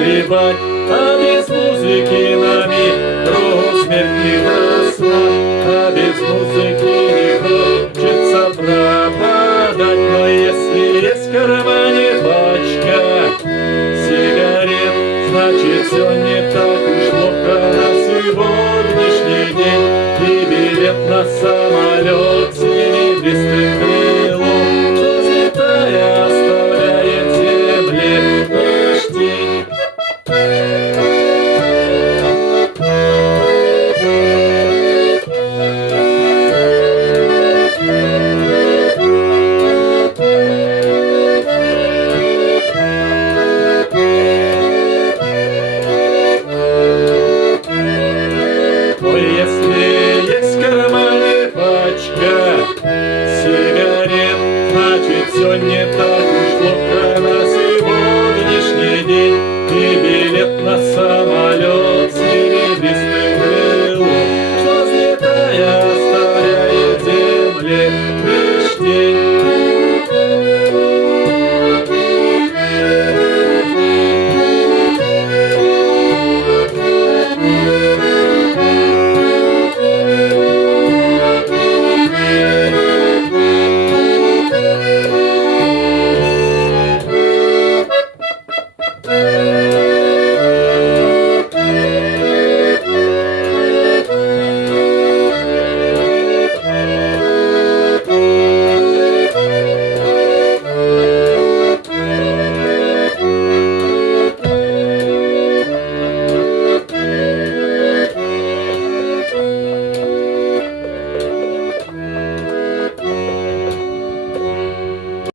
погребать, а без музыки нами кругом смерть не росла, а без музыки не хочется пропадать. Но если есть в кармане пачка сигарет, значит все не так уж плохо на сегодняшний день. И билет на самолет серебристым крылом, что взлетая оставляет земле лишь тень. Ой, если есть в кармане пачка сигарет, значит все не так уж плохо на сегодняшний день. И билет на самолет серебристым крылом, что взлетая оставляет земле лишь тень.